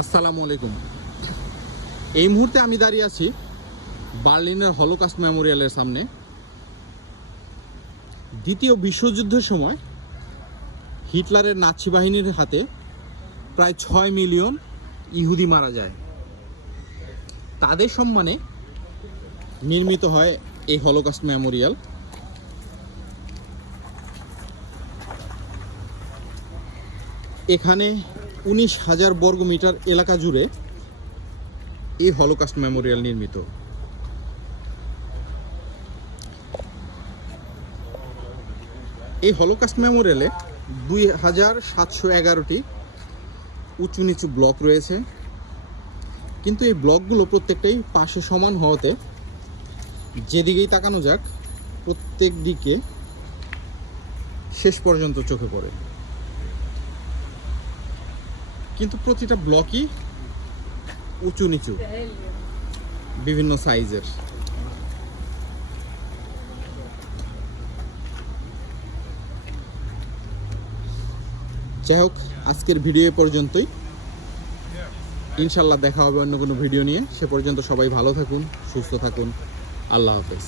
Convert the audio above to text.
আসসালামু আলাইকুম। এই মুহূর্তে আমি দাঁড়িয়ে আছি বার্লিনের হলোকাস্ট মেমোরিয়ালের সামনে। দ্বিতীয় বিশ্বযুদ্ধের সময় হিটলারের নাৎসি বাহিনীর হাতে প্রায় 6 মিলিয়ন ইহুদি মারা যায়। তাদের সম্মানে নির্মিত হয় এই হলোকাস্ট মেমোরিয়াল। এখানে 19,000 বর্গমিটার এলাকা জুড়ে এই হলোকাস্ট মেমোরিয়াল নির্মিত। এই হলোকাস্ট মেমোরিয়ালে 2711টি উঁচু নিচু ব্লক রয়েছে, কিন্তু এই ব্লকগুলো প্রত্যেকটাই পাশে সমান হওয়াতে যেদিকেই তাকানো যাক প্রত্যেক দিকে শেষ পর্যন্ত চোখে পড়ে, কিন্তু প্রতিটা ব্লকই উঁচু নিচু বিভিন্ন সাইজের। যাই হোক, আজকের ভিডিও পর্যন্তই। ইনশাল্লাহ দেখা হবে অন্য কোনো ভিডিও নিয়ে। সে পর্যন্ত সবাই ভালো থাকুন, সুস্থ থাকুন। আল্লাহ হাফেজ।